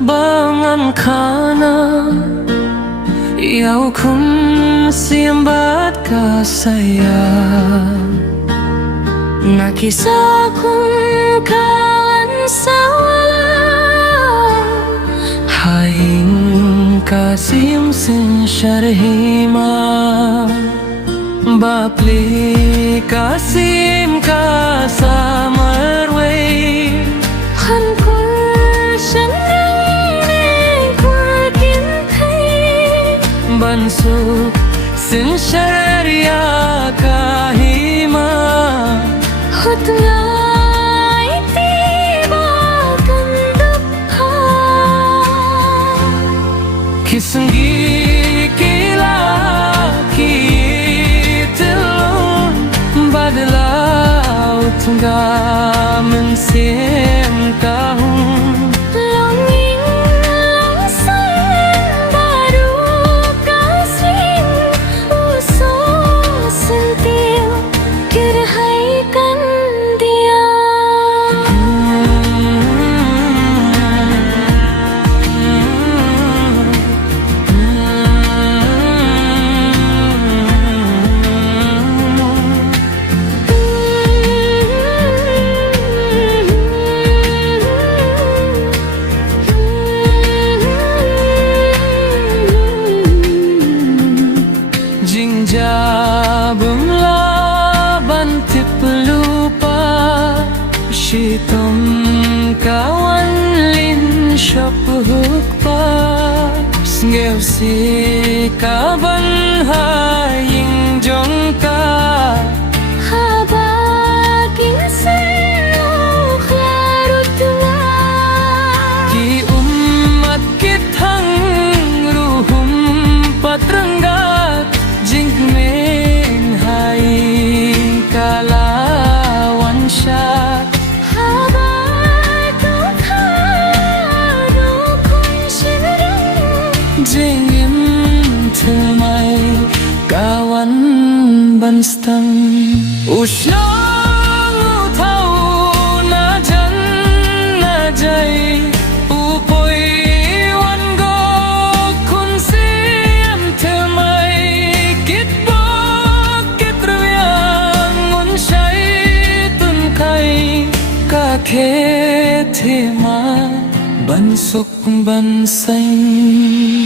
Bangan khana Yaw kum siambat ka saya Nakisa kung kawan sawa Haing kasim sin syarhima Bapli kasim ka samarway Han kul shangang ne kul kin thay Ban su sin sharia kahima Hut ngai tiba kan dukha Kisanggi kila kitilun Badlau tengga mensim kahun Longing langsan baru kasih Usul sentil kirhaikan dia Jinja bumla bantip lupa Shitom kawan lin syapuk pa Sngeu si kaban haying jongka Habaking senuh larut tua Ki umat kitang ruhum patrenggat Jingmen hai kalawan sya Habar tukhanu kun syirang Jingim temai kawan banstang Usnang utau na jan na jai Upoi wan go kun siam temai Khe thema ban suk ban xanh